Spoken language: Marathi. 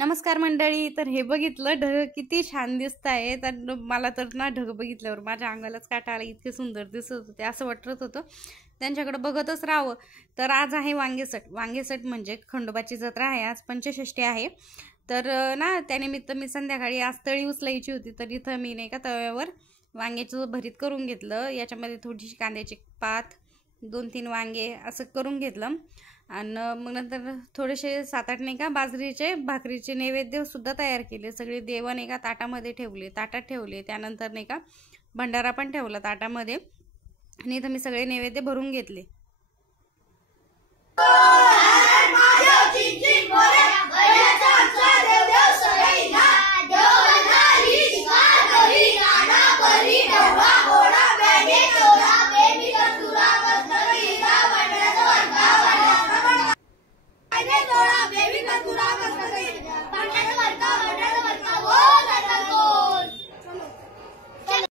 नमस्कार मंडळी. तर हे बघितलं ढग किती छान दिसत आहे. तर मला तर ना ढग बघितल्यावर माझ्या अंगालाच काटा आला, इतके सुंदर दिसत होते. असं वाटत होतं त्यांच्याकडे बघतच राहावं. तर आज आहे वांगेसट म्हणजे खंडोबाची जत्रा आहे. आज पंचषष्ठी आहे. तर ना त्यानिमित्त मी संध्याकाळी आज तळी उचलायची होती. तर इथं मी नाही का तव्यावर वांग्याचं भरीत करून घेतलं. याच्यामध्ये थोडीशी कांद्याची पात, 2-3 वांगे असं करून घेतलं. आणि मग नंतर थोडेसे 7-8 नाही का बाजरीचे भाकरीचे नैवेद्य सुद्धा तयार केले. सगळे देव नाही का ताटात ठेवले. त्यानंतर नाही का भंडारा पण ठेवला ताटामध्ये. आणि इथं मी सगळे नैवेद्य भरून घेतले.